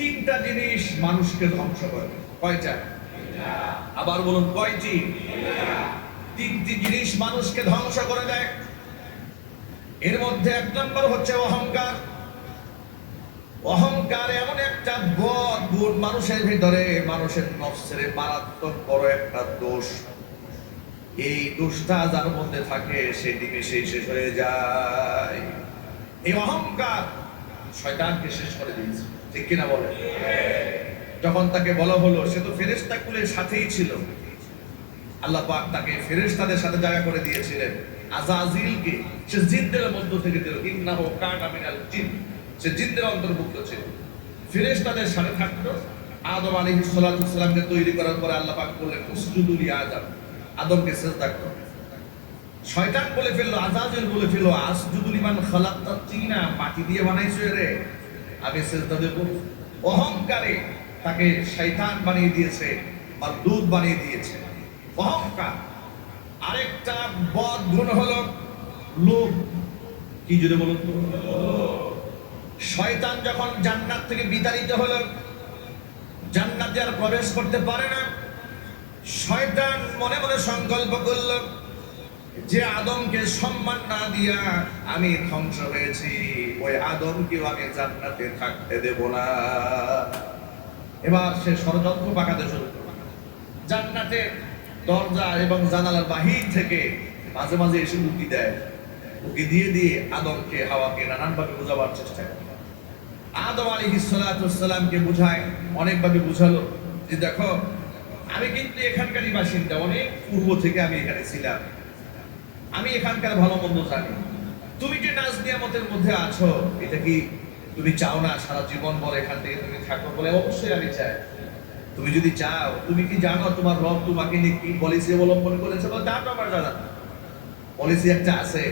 তিনটা জিনিস মানুষকে ধ্বংস করে। কয়টা? আবার বলুন, কয়টি? তিনটি জিনিস মানুষকে ধ্বংস করে দেয়। এর মধ্যে এক নম্বর হচ্ছে অহংকার। অহংকার এমন একটা বদ গুণ মানুষের ভিতরে, মানুষের নফসের মারাত্মক বড় একটা দোষ। এই দোষটা যার মধ্যে থাকে সে নিমেষেই শেষ হয়ে যায়। এই অহংকার শয়তানকে শেষ করে দিয়েছে, ঠিক কিনা বলেন? যখন তাকে বলা হলো, সে তো ফেরেশতা কুলের সাথেই ছিল, আল্লাহ পাক তাকে ফেরেশতাদের সাথে জায়গা করে দিয়েছিলেন। আযাযিলকে সে জিনদের মধ্য থেকে দিল, ইন্নাহু কানা মিনাল জিন, সে জিনদের অন্তর্ভুক্ত ছিল, ফেরেশতাদের সাথে থাকতো। আদম আলাইহিস সালাতু ওয়াস সালামকে তৈরি করার পরে আল্লাহ পাক বললেন, উসজুদু লি আদম, আদমকে সিজদা করো। শয়তান বলে ফেললো, আযাযিল বলে ফেললো, আসজুদু লিমান খালাকতা তিনা, মাটি দিয়ে বানাইছো রে, আমি সিজদা দেব? অহংকারে তাকে শয়তান বানিয়ে দিয়েছে, মারদুদ বানিয়ে দিয়েছে। অহংকার। আরেকটা বদ গুণ হলো লোভ। কি জুড়ে বলুন তো? শয়তান যখন জান্নাত থেকে বিতাড়িত হলো, জান্নাতে আর প্রবেশ করতে পারে না, শয়তান মনে মনে সংকল্প করল যে আদমকে সম্মান না দিয়া আমি ধ্বংস হয়েছি, ওই আদমকেও আমি জান্নাতে থাকতে দেব না। এবার সে ষড়যন্ত্র পাকাতে শুরু করল। জান্নাতের দরজা এবং জানালার বাহির থেকে মাঝে মাঝে এসে উকি দেয়, উকি দিয়ে দিয়ে আদমকে হাওয়াকে নানানভাবে বোঝাবার চেষ্টা করে। আদম আলাইহিস সালাতু ওয়াস সালামকে বুঝায়, অনেকভাবে বুঝালো যে দেখো, আমি কিন্তু এখানকারই বাসিন্দা, অনেক পূর্ব থেকে আমি এখানে ছিলাম, আমি এখানকার ভালো মন্দ জানি। তুমি যে নাজ নিয়ামতের মধ্যে আছো, এটা কি তুমি চাও না সারা জীবন বলে এখান থেকে তুমি থাকো? বলে অবশ্যই আমি চাই। তুমি যদি চাও, তুমি কি জানো তোমার রব তোমাকে নিয়ে কি পলিসি অবলম্বন করেছে? বলে তা তো আমার জানা। পলিসি একটা আছে,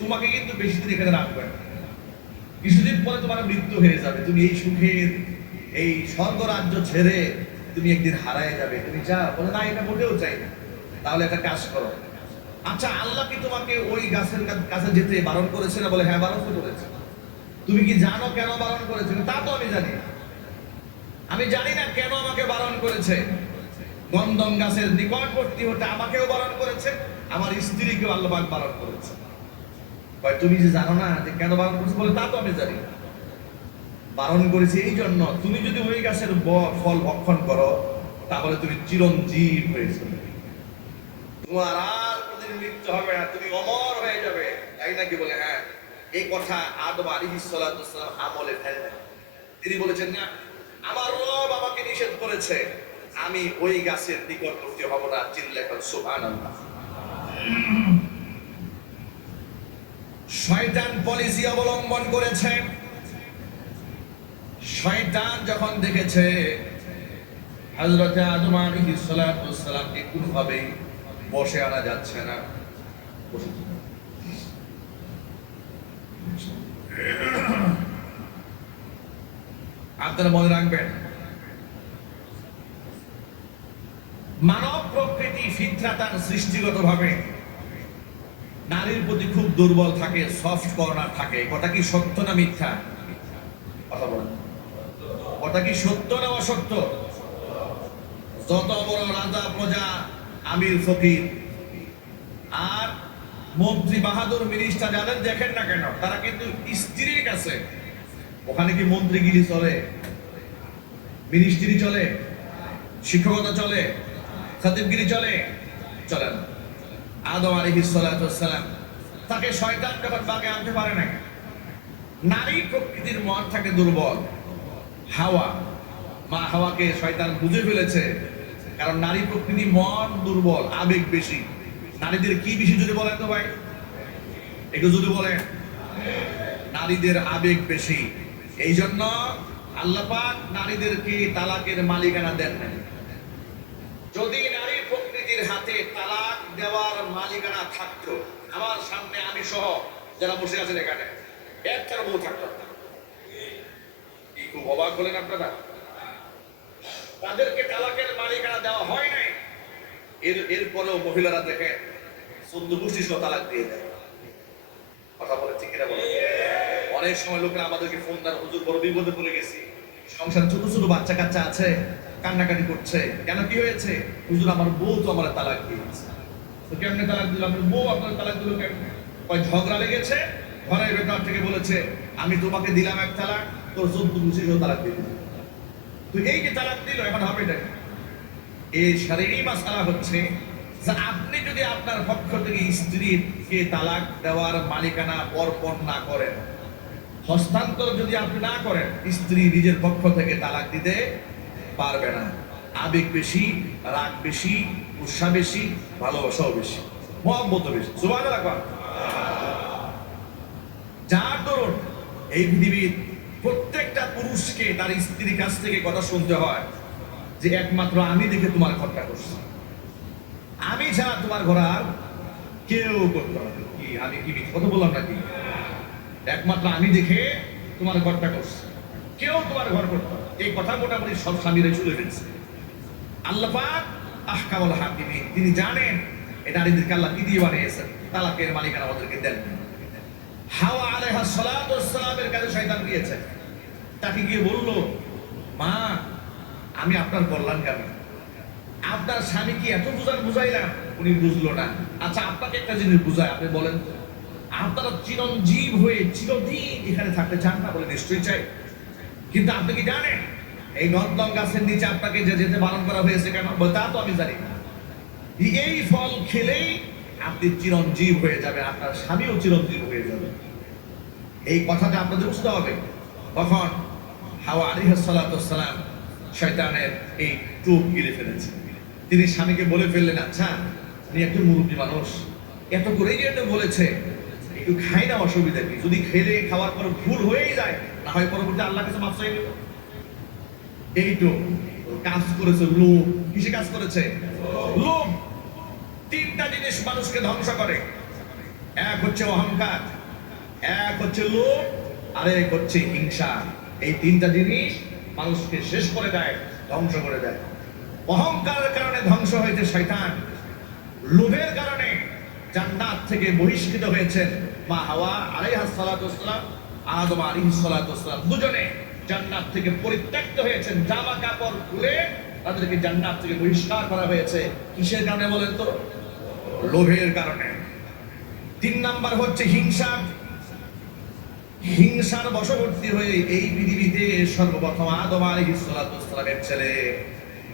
তোমাকে কিন্তু বেশি দিন এখানে রাখবে না, কিছুদিন পরে তোমার মৃত্যু হয়ে যাবে, তুমি এই সুখের এই স্বর্গ রাজ্য ছেড়ে তুমি একদিন হারায় যাবে। তুমি চাও? বলে না, এটা মোটেও চাই না। তাহলে একটা কাজ করো, আচ্ছা আল্লাহ কি তোমাকে ওই গাছের কাছে যেতে বারণ করেছে না? বলে হ্যাঁ, বারণ তো করেছে। তুমি কি জানো কেন বারণ করেছে? তা তো আমি জানি। আমি জানি না কেন আমাকে বারণ করেছে। গন্ধম গাছের নিকটবর্তী হতে আমাকেও বারণ করেছে, আমার স্ত্রীকেও আল্লাহ পাক বারণ করেছে। তুমি যে জানো না যে কেন বারণ করেছে? বলে তা তো আমি জানি। বারণ করেছে এই জন্য, তুমি যদি ওই গাছের ফল ভক্ষণ করো তাহলে তুমি চিরঞ্জীব হয়েছে, তোমার আর কোনদিন মৃত্যু হবে না, তুমি অমর হয়ে যাবে, তাই নাকি? বলে হ্যাঁ। এই কথা আদম আলাইহিস সালাতু ওয়াস সালাম আমলে ফেলেন। তিনি বলেছেন না, আমার রব আমাকে নিষেধ করেছে, আমি ওই গাছের নিকটবর্তী হব না। চিল্লায় বলেন সুবহানাল্লাহ। শয়তান পলিসি অবলম্বন করেছে। শয়তান যখন দেখেছে হযরত আদম আলাইহিস সালাতু ওয়াস সালামকে কোনোভাবেই বসে আনা যাচ্ছে না, আপনারা মনে রাখবেন, মানব প্রকৃতি ফিতরাতান সৃষ্টিগতভাবে নারীর প্রতি খুব দুর্বল থাকে, সফট কর্নার থাকে। কথা কি সত্য না মিথ্যা? কথা বলেন, কথা কি সত্য না অসত্য? যত বড় রাজা প্রজা, আমির ফকির আর মন্ত্রী বাহাদুর মিনিস্টার যাদের দেখেন না কেন, তারা কিন্তু স্ত্রীর কাছে, ওখানে কি মন্ত্রীগিরি চলে, মিনিস্ট্রি চলে, শিক্ষকতা চলে, খাতিবগিরি চলে? চলে না। আদম আলাইহিস সালাতু ওয়াস সালাম তাকে শয়তান যখন বাগে আনতে পারে না, নারী প্রকৃতির মন থাকে দুর্বল। হাওয়া, মা হাওয়াকে শয়তান বুঝে ফেলেছে, কারণ নারী প্রকৃতি মন দুর্বল, আবেগ বেশি। নারীদের কি বেশি যদি বলেন তো ভাই, একটু যদি বলেন, নারীদের আবেগ বেশি। এই জন্য আল্লাহ পাক নারীদেরকে তালাকের মালিকানা দেন নাই। যদি নারী প্রকৃতির হাতে তালাক দেওয়ার মালিকানা থাকতো, আমার সামনে আমি সহ যারা বসে আছেন এখানে একটা বউ থাকতো, কি খুব অবাক হলেন আপনারা? তাদেরকে তালাকের মালিকানা দেওয়া হয় নাই, এরপরেও মহিলারা দেখে সুন্দর গোষ্ঠী সহ তালাক দিয়ে দেয়। কথা বলে ঠিক কিনা বলে? অনেক সময় লোকেরা আমাদেরকে ফোন দেন, হুজুর বড় বিপদে পড়ে গেছি, সংসারে ছোট ছোট বাচ্চা কাচ্চা আছে, কান্নাকাটি করছে, কেন কি হয়েছে? হুজুর আমার বউ তো আমার তালাক দিয়েছে। তো কেমনে তালাক দিল? আপনার বউ আপনার তালাক দিল কেমনে? ওই ঝগড়া লেগেছে, ঘরের ভেতর থেকে বলেছে আমি তোমাকে দিলাম এক তালাক, তোর 14 বুঝিয়েও তালাক দিয়ে দিল। তো এই যে তালাক দিল, এখন হবে এটা কি? এই শারীরিক মাসআলা হচ্ছে যে আপনি যদি আপনার পক্ষ থেকে স্ত্রীকে তালাক দেওয়ার মালিকানা অর্পণ না করেন, হস্তান্তর যদি আপনি না করেন, স্ত্রী নিজের পক্ষ থেকে তালাক দিতে পারবে না। আবেগ বেশি, রাগ বেশি, উৎসাহ বেশি, ভালোবাসাও বেশি, মহব্বত বেশি। সুবহানাল্লাহ। যার দরুন এই পৃথিবীর প্রত্যেকটা পুরুষকে তার স্ত্রীর কাছ থেকে কথা শুনতে হয় যে একমাত্র আমি দেখে তোমার ঘরটা করছি, আমি ছাড়া তোমার ঘর আর কেউ করতে হবে কি? আমি কি কথা বললাম নাকি? একমাত্র আমি দেখে তোমার ঘরটা করছি, কেউ তোমার ঘর করতে হবে। এই কথা মোটামুটি সব স্বামীরা চলে ফেলছে। আল্লাহ পাক আহকামুল হাকিমিন, তিনি জানেন এটা নারীদেরকে আল্লাহ কি দিয়ে বানিয়েছেন, তালাকের মালিকানা আমাদেরকে দেন। হাওয়া আলাইহিস সালাতু ওয়াস সালামের কাছে শয়তান গিয়েছে, তাকে গিয়ে বলল, মা আমি আপনার কল্যাণকামী, আপনার স্বামী কি এত বুঝাইলাম উনি বুঝলো না। আচ্ছা আপনাকে একটা জিনিস বুঝায়, আপনি বলেন তো, আপনারা চিরঞ্জীব হয়ে চিরদিন এখানে থাকতে চান না? বলে নিশ্চয়ই চাই। কিন্তু আপনি কি জানেন এই নন্দন গাছের নিচে আপনাকে যে যেতে বারণ করা হয়েছে কেন? বলে তা তো আমি জানি না। এই ফল খেলেই আপনি চিরঞ্জীব হয়ে যাবেন, আপনার স্বামীও চিরঞ্জীব হয়ে যাবে। এই কথাটা আপনাদের বুঝতে হবে। তখন হাওয়া আলাইহিস সালাতু ওয়াস সালাম শয়তানের এই চোখ গিলে ফেলেছেন। তিনি স্বামীকে বলে ফেললেন, আচ্ছা আপনি একজন মুরব্বী মানুষ, এত করে যেটা বলেছে, একটু খাই না, অসুবিধা কি? যদি খেলে খাওয়ার পর ভুল হয়েই যায়, না হয় পরবর্তী আল্লাহ কাছে মাফ চাই নেব। এইটো কাজ করেছে লোভ। কিসে কাজ করেছে? লোভ। তিনটা জিনিস মানুষকে ধ্বংস করে, এক হচ্ছে অহংকার, এক হচ্ছে লোভ, আর এক হচ্ছে হিংসা। এই তিনটা জিনিস মানুষকে শেষ করে দেয়, ধ্বংস করে দেয়। অহংকারের কারণে ধ্বংস হয়েছে শয়তান, লোভের কারণে জান্নাত থেকে বহিষ্কৃত হয়েছেন মা হাওয়া আলাইহিস সালাতু ওয়াস সালাম, আদম আলাইহিস সালাতু ওয়াস সালাম, দুজনে জান্নাত থেকে পরিত্যক্ত হয়েছেন। জামা কাপড় খুলে তাদেরকে জান্নাত থেকে বহিষ্কার করা হয়েছে। কিসের কারণে বলেন তো? লোভের কারণে। তিন নাম্বার হচ্ছে হিংসা। হিংসার বশবর্তী হয়ে এই পৃথিবীতে সর্বপ্রথম আদম আলাইহিস সালাতু ওয়াস সালামের ছেলে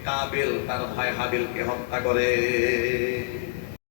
কাবিল তার ভাই হাবিলকে হত্যা করে।